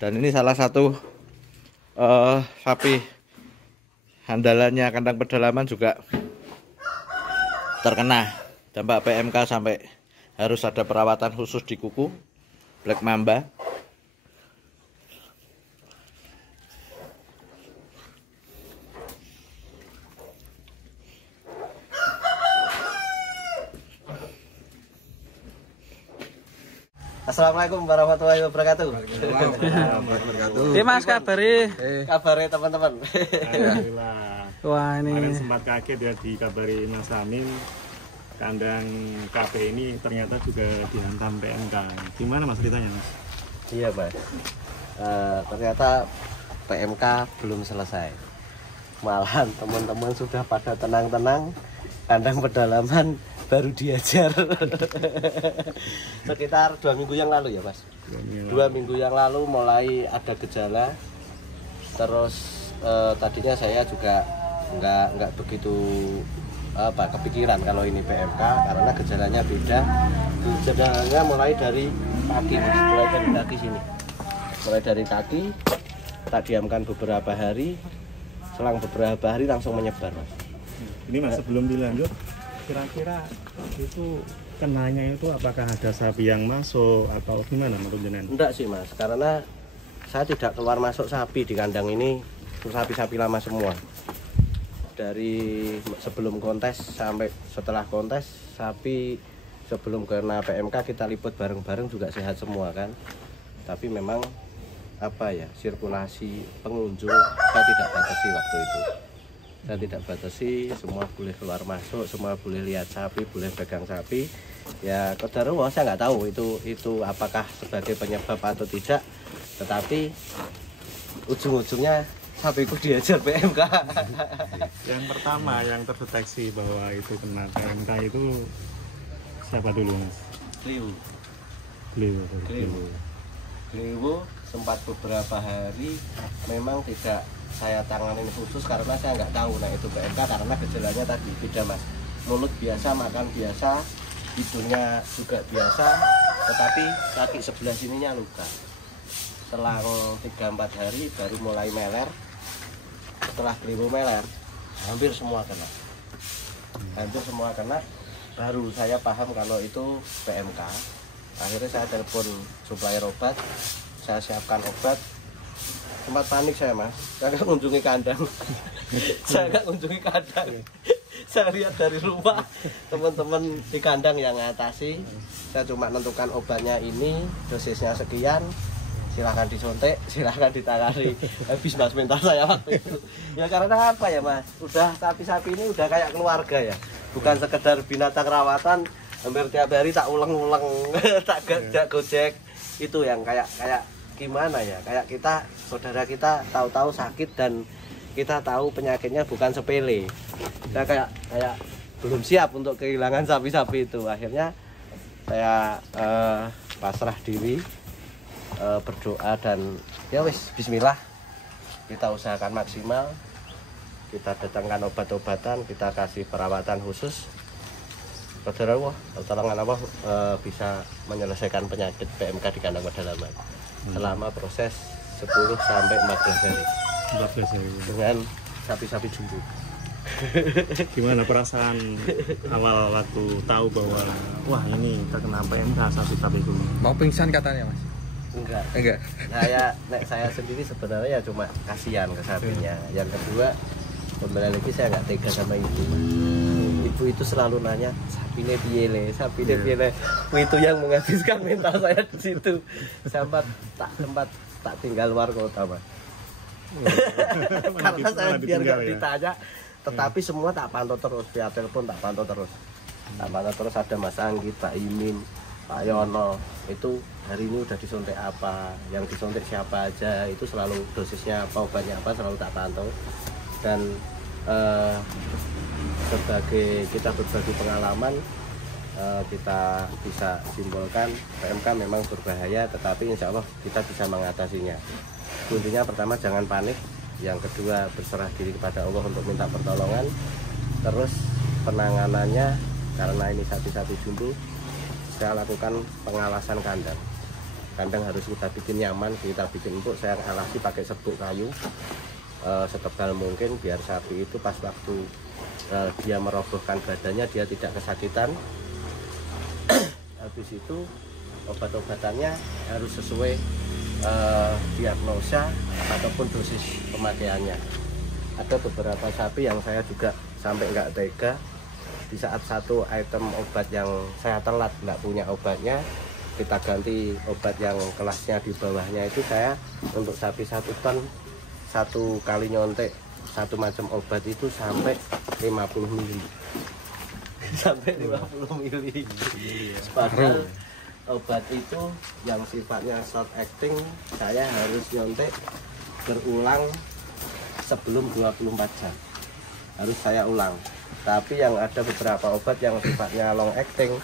Dan ini salah satu sapi andalannya kandang pedalaman juga terkena dampak PMK sampai harus ada perawatan khusus di kuku Black Mamba. Assalamualaikum warahmatullahi wabarakatuh. Mas kabari? Kabarnya teman-teman. Alhamdulillah. Wah ini. Kemarin sempat kaget ya dikabari Mas Amin, kandang KP ini ternyata juga dihantam PMK. Gimana Mas ceritanya Mas? Iya Mas. Ternyata PMK belum selesai. Malahan teman-teman sudah pada tenang-tenang, kandang pedalaman baru diajar. Sekitar 2 minggu yang lalu ya Mas. 2 minggu yang lalu mulai ada gejala. Terus tadinya saya juga nggak begitu kepikiran kalau ini PMK karena gejalanya beda. Gejalanya mulai dari kaki Mas, mulai dari kaki sini. Mulai dari kaki, tak diamkan beberapa hari, selang beberapa hari langsung menyebar Mas. Ini Mas sebelum dilanjut, kira-kira itu kenanya itu apakah ada sapi yang masuk atau gimana menurut jenengan? Enggak sih Mas, karena saya tidak keluar masuk sapi di kandang ini, sapi-sapi lama semua. Dari sebelum kontes sampai setelah kontes, sapi sebelum kena PMK kita liput bareng-bareng juga sehat semua kan. Tapi memang sirkulasi pengunjung saya tidak batasi waktu itu. Saya tidak batasi, semua boleh keluar masuk, semua boleh lihat sapi, boleh pegang sapi. Ya qadarullah saya nggak tahu itu apakah sebagai penyebab atau tidak. Tetapi ujung-ujungnya sapiku diajar PMK. Yang pertama yang terdeteksi bahwa itu kena PMK itu siapa dulu Mas? Beliau sempat beberapa hari memang tidak saya tanganin khusus karena saya nggak tahu itu PMK karena gejalanya tadi beda Mas. Mulut biasa, makan biasa, hidungnya juga biasa, tetapi kaki sebelah sininya luka. Selang 3-4 hari baru mulai meler. Setelah beliau meler, hampir semua kena. Baru saya paham kalau itu PMK. Akhirnya saya telepon supplier obat, saya siapkan obat. Sempat panik saya Mas, saya nggak kunjungi kandang. Saya lihat dari rumah teman-teman di kandang yang ngatasi. Saya cuma menentukan obatnya ini, dosisnya sekian, silahkan disuntik, silahkan ditangani. Habis Mas mental saya waktu itu. Ya karena apa ya Mas, udah sapi-sapi ini udah kayak keluarga ya, bukan sekedar binatang rawatan. Hampir tiap hari tak ulang-ulang, tak gojek. Itu yang kayak gimana ya, kayak kita, saudara kita tahu-tahu sakit dan kita tahu penyakitnya bukan sepele. Saya kayak belum siap untuk kehilangan sapi-sapi itu. Akhirnya saya pasrah diri, berdoa dan ya wis bismillah, kita usahakan maksimal, kita datangkan obat-obatan, kita kasih perawatan khusus. Qadarullah, pertolongan Allah bisa menyelesaikan penyakit PMK di kandang pedalaman selama proses 10 sampai 14 hari. 14 hari. Dengan sapi-sapi jumbo. Gimana perasaan awal waktu tahu bahwa wah ini terkena PMK sapi-sapi itu? Mau pingsan katanya Mas? Enggak. Saya sendiri sebenarnya ya cuma kasihan ke sapinya. Yang kedua, kembali lagi saya nggak tega sama ibu. Ibu itu selalu nanya sapinya piye le. Itu yang menghabiskan mental saya di situ. Sempat tak tinggal luar kota Mas. Karena saya biar nggak ditanya, tetapi semua tak pantau terus, via telepon tak pantau terus. Ada Mas Anggit, Pak Imin, Pak Yono, itu hari ini udah disuntik apa, yang disuntik siapa aja, itu selalu dosisnya apa, obatnya apa, selalu tak pantau. Dan sebagai kita berbagi pengalaman, kita bisa simpulkan PMK memang berbahaya, tetapi insya Allah kita bisa mengatasinya. Kuncinya pertama jangan panik, yang kedua berserah diri kepada Allah untuk minta pertolongan, terus penanganannya karena ini sapi-sapi jumbo, saya lakukan pengawasan kandang. kandang harus kita bikin nyaman, kita bikin empuk. Saya alasi pakai serbuk kayu setebal mungkin biar sapi itu pas waktu dia merobohkan badannya dia tidak kesakitan. Habis itu obat-obatannya harus sesuai diagnosa ataupun dosis pemakaiannya. Ada beberapa sapi yang saya juga sampai nggak tega, di saat satu item obat yang saya telat nggak punya obatnya, kita ganti obat yang kelasnya di bawahnya itu. Saya untuk sapi 1 ton satu kali nyontek satu macam obat itu sampai 50 mili sampai 50 mili. Padahal obat itu yang sifatnya short acting saya harus nyontek berulang sebelum 24 jam, harus saya ulang. Tapi yang ada beberapa obat yang sifatnya long acting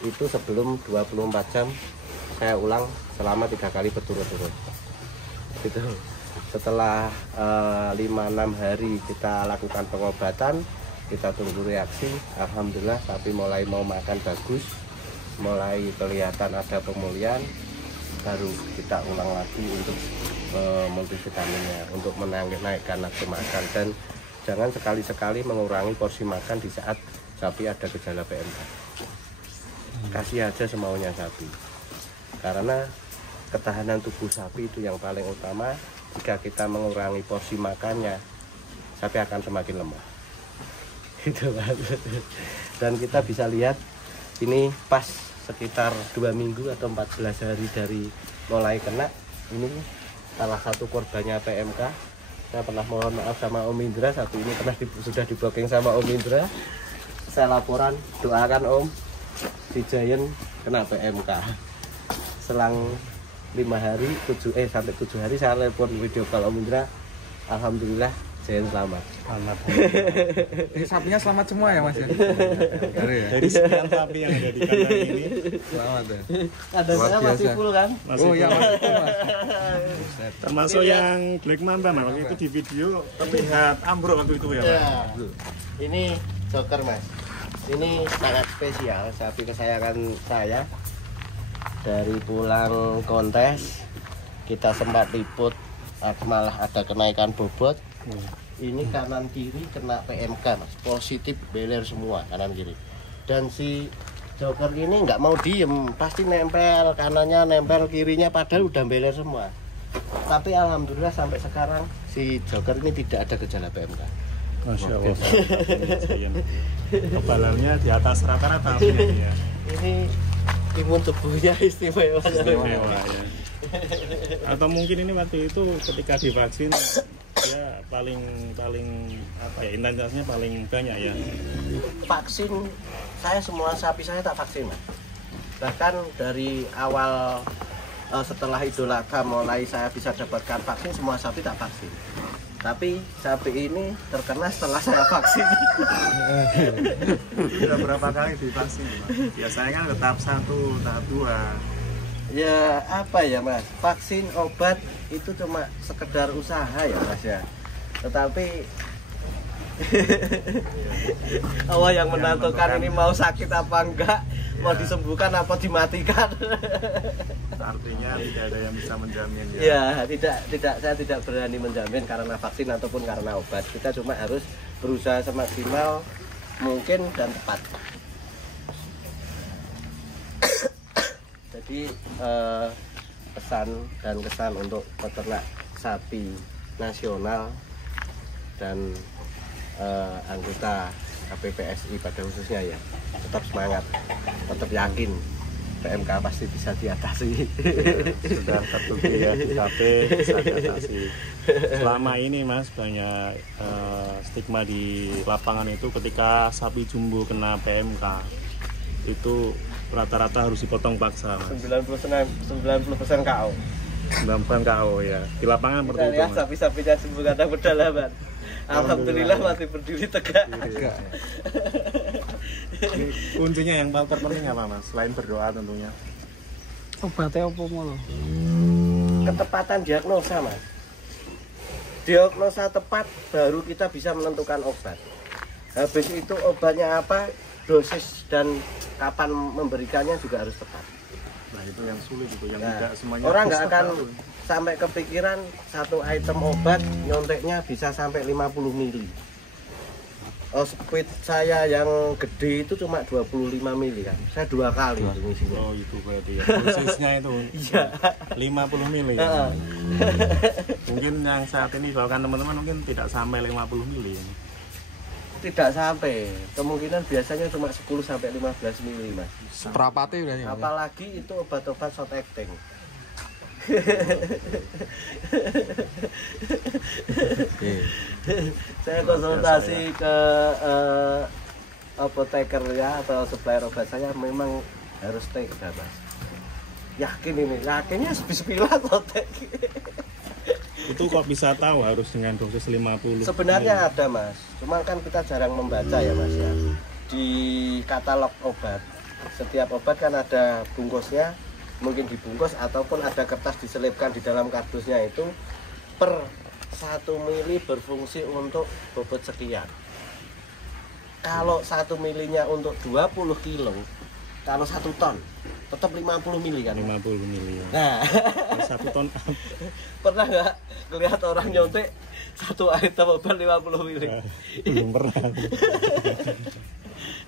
itu sebelum 24 jam saya ulang selama 3 kali berturut-turut gitu. Setelah 5-6 hari kita lakukan pengobatan, kita tunggu reaksi. Alhamdulillah sapi mulai mau makan bagus, mulai kelihatan ada pemulihan. Baru kita ulang lagi untuk multivitaminnya, untuk menaikkan nafsu makan. Dan jangan sekali-sekali mengurangi porsi makan di saat sapi ada gejala PMK. Kasih aja semaunya sapi, karena ketahanan tubuh sapi itu yang paling utama. Jika kita mengurangi porsi makannya, sapi akan semakin lemah. Gitu kan. Dan kita bisa lihat ini pas sekitar 2 minggu atau 14 hari dari mulai kena. Ini salah satu korbannya PMK. Saya pernah mohon maaf sama Om Indra, sapi ini pernah sudah di blocking sama Om Indra. Saya laporan, doakan Om, si Giant kena PMK. Selang 5 hari, sampai 7 hari saya telepon video call Om Indra. Alhamdulillah Giant selamat. Sapinya selamat semua ya Mas ya? Dari sekian sapi yang ada di kandang ini Selamat ya. Ada saya masih full kan? Oh iya Mas. Termasuk yang Black Manta, Mas. Waktu itu di video terlihat ambruk waktu itu ya, Mas. Ya. Ini Joker Mas. Ini sangat spesial, sapi kesayangan saya. Dari pulang kontes kita sempat liput, malah ada kenaikan bobot. Ini kanan kiri kena PMK Mas, positif beler semua kanan kiri. Dan si Joker ini nggak mau diem, pasti nempel kanannya, nempel kirinya, padahal udah beler semua. Tapi alhamdulillah sampai sekarang si Joker ini tidak ada gejala PMK. Masya Allah. Kebalannya di atas rata-rata ya. Ini imun tubuhnya istimewa. Istimewa ya. Atau mungkin ini waktu itu ketika divaksin ya paling apa ya, intensitasnya paling banyak ya. Vaksin saya semua sapi saya tak vaksin Mas. Bahkan dari awal setelah Idul Adha mulai saya bisa dapatkan vaksin, semua sapi tak vaksin. Tapi sapi ini terkena setelah saya vaksin. Sudah berapa kali divaksin, Mas? Biasanya kan tahap 1, tahap 2. Ya apa ya Mas, vaksin obat itu cuma sekedar usaha ya Mas ya. Tetapi Allah yang menentukan ini mau sakit apa enggak, mau disembuhkan apa dimatikan. Artinya tidak ada yang bisa menjamin ya. Ya, saya tidak berani menjamin karena vaksin ataupun karena obat. Kita cuma harus berusaha semaksimal mungkin dan tepat. Jadi pesan dan kesan untuk peternak sapi nasional dan anggota KPPSI pada khususnya ya, tetap semangat, tetap yakin PMK pasti bisa diatasi. Sudah terbukti ya di KP bisa diatasi. Selama ini Mas banyak stigma di lapangan itu ketika sapi jumbo kena PMK itu rata-rata harus dipotong paksa Mas. 90% KO. 90% KO ya. Di lapangan seperti itu. Mas. Sapi-sapinya sembuh karena pedalaman. Alhamdulillah masih berdiri tegak. Kuncinya yang paling terpenting apa Mas? Selain berdoa tentunya. Obatnya apa mulu? Ketepatan diagnosa Mas. Diagnosa tepat baru kita bisa menentukan obat. Habis itu obatnya apa, dosis dan kapan memberikannya juga harus tepat. Nah itu yang sulit itu, yang Nah, tidak semuanya orang nggak bisa akan tahu. sampai kepikiran satu item obat nyonteknya bisa sampai 50 mili. Speed saya yang gede itu cuma 25 mili kan. Saya 2 kali itu ngisinya. Oh itu berarti ya, dosisnya itu Iya. 50 mili ya. Heeh. Mungkin yang saat ini dilakukan teman-teman mungkin tidak sampai 50 mili. Tidak sampai. Kemungkinan biasanya cuma 10 sampai 15 mili, Mas. Seperapatnya udah ya. Apalagi itu obat-obat short acting. Saya konsultasi ke apoteker ya atau supplier obat saya memang harus tega, Mas. Yakin ini, yakinnya bismillah totek. Itu kok bisa tahu harus dengan dosis 50? Sebenarnya ada, Mas. Cuma kan kita jarang membaca ya, Mas ya. Di katalog obat, setiap obat kan ada bungkusnya, mungkin dibungkus ataupun ada kertas diselipkan di dalam kardusnya itu per 1 mili berfungsi untuk bobot sekian. Kalau 1 milinya untuk 20 kilo, kalau 1 ton tetap 50 mili kan. 50 mili ya. Nah, 1 ton pernah nggak ngelihat orang nyontek satu item obat 50 mili? belum pernah.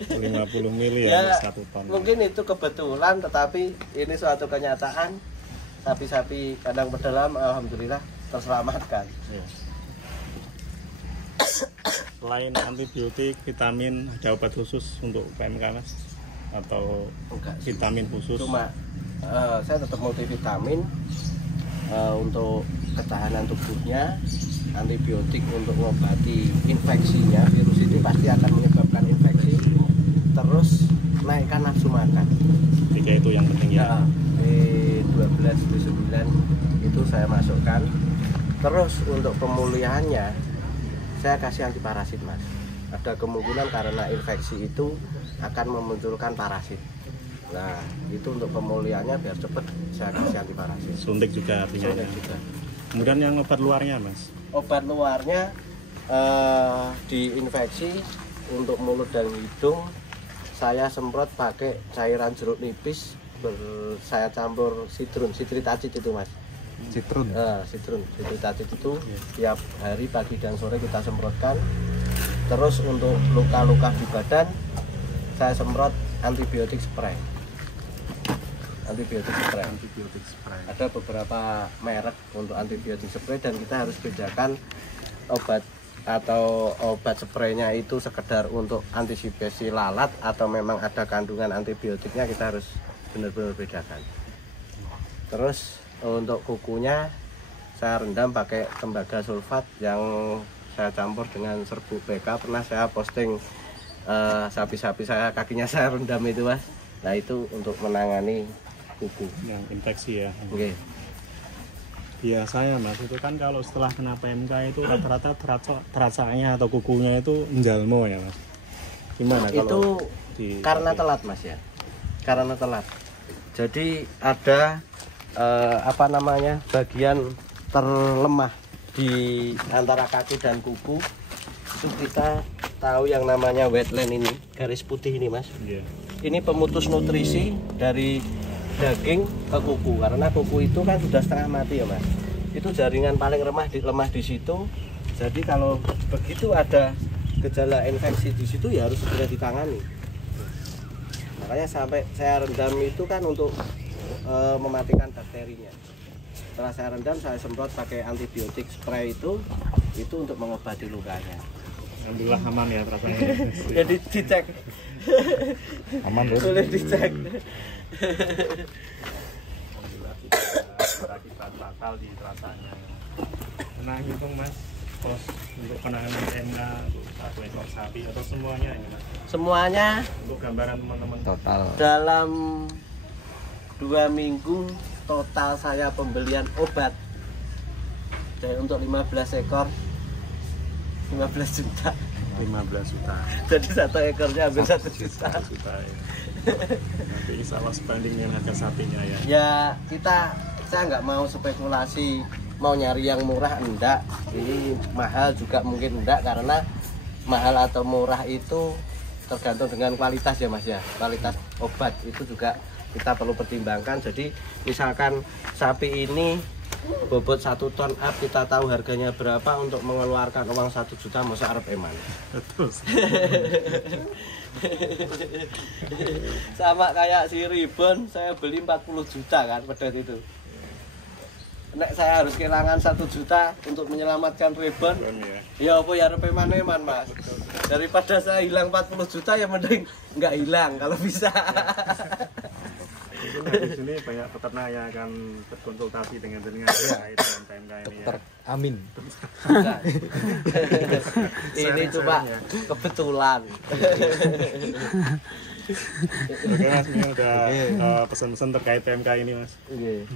50 mili ya, 1 ton. Mungkin itu kebetulan, tetapi ini suatu kenyataan. Sapi-sapi kandang pedalam alhamdulillah terselamatkan. Ya. Selain antibiotik, vitamin, ada obat khusus untuk PMK Mas? Atau Enggak sih. vitamin khusus? Cuma saya tetap multivitamin untuk ketahanan tubuhnya, antibiotik untuk mengobati infeksinya. Virus itu pasti akan menyebabkan infeksi. Terus naikkan nafsu makan. 3 itu yang penting ya. B12, B9 itu saya masukkan. Terus untuk pemulihannya saya kasih antiparasit, Mas. Ada kemungkinan karena infeksi itu akan memunculkan parasit. Nah, itu untuk pemulihannya biar cepat saya kasih antiparasit. Suntik juga artinya ya. Juga. Kemudian yang obat luarnya Mas? Obat luarnya diinfeksi untuk mulut dan hidung. Saya semprot pakai cairan jeruk nipis, saya campur sitritacid itu, Mas. Citrun. Sitritacid itu tiap hari pagi dan sore kita semprotkan. Terus untuk luka-luka di badan saya semprot antibiotik spray. Antibiotik spray. Ada beberapa merek untuk antibiotik spray dan kita harus bedakan obat atau obat spraynya itu sekedar untuk antisipasi lalat atau memang ada kandungan antibiotiknya, kita harus benar-benar bedakan. Terus untuk kukunya saya rendam pakai tembaga sulfat yang saya campur dengan serbuk BK. Pernah saya posting sapi-sapi saya kakinya saya rendam itu, Mas. Nah itu untuk menangani kuku Yang infeksi ya. Oke. Biasanya Mas, itu kan kalau setelah kena PMK itu rata-rata terasanya atau kukunya itu menjalmo ya Mas. Gimana Itu kalau karena telat, Mas ya. Karena telat. Jadi ada bagian terlemah di antara kaki dan kuku. Itu kita tahu yang namanya wetland ini, garis putih ini, Mas. Iya. Ini pemutus nutrisi dari daging ke kuku, karena kuku itu kan sudah setengah mati ya, Mas. Itu jaringan paling lemah di situ. Jadi kalau begitu ada gejala infeksi di situ ya harus segera ditangani. Makanya sampai saya rendam itu kan untuk mematikan bakterinya. Setelah saya rendam, saya semprot pakai antibiotik spray itu untuk mengobati lukanya. Alhamdulillah aman ya rasanya. Jadi dicek. Aman deh. Boleh dicek. Alhamdulillah tidak berakibat fatal di rasanya. Nah hitung Mas, kos untuk penanganan PMK untuk 1 ekor sapi atau semuanya ini Mas? Semuanya Untuk gambaran teman-teman. Total. dalam 2 minggu total saya pembelian obat dan untuk 15 ekor 15 juta. 15 juta. Jadi 1 ekornya hampir 1 juta. 1 juta ya. Nanti insya Allah sebanding dengan harga sapinya ya. Ya saya nggak mau spekulasi mau nyari yang murah, enggak. Ini mahal juga mungkin enggak, karena mahal atau murah itu tergantung dengan kualitas ya, Mas ya. Kualitas obat itu juga kita perlu pertimbangkan. Jadi misalkan sapi ini bobot 1 ton up, kita tahu harganya berapa, untuk mengeluarkan uang 1 juta masa arep eman. Betul. Sama kayak si Ribbon, saya beli 40 juta kan pada itu. Nek saya harus kehilangan 1 juta untuk menyelamatkan Ribbon, ya apa ya arep eman Mas. Daripada saya hilang 40 juta ya mending nggak hilang kalau bisa. Mungkin di sini banyak peternak yang akan berkonsultasi dengan terkait dengan PMK ini ya. Amin. Ini cuma kebetulan. Oke Mas, ini udah pesan-pesan terkait PMK ini Mas. Oke.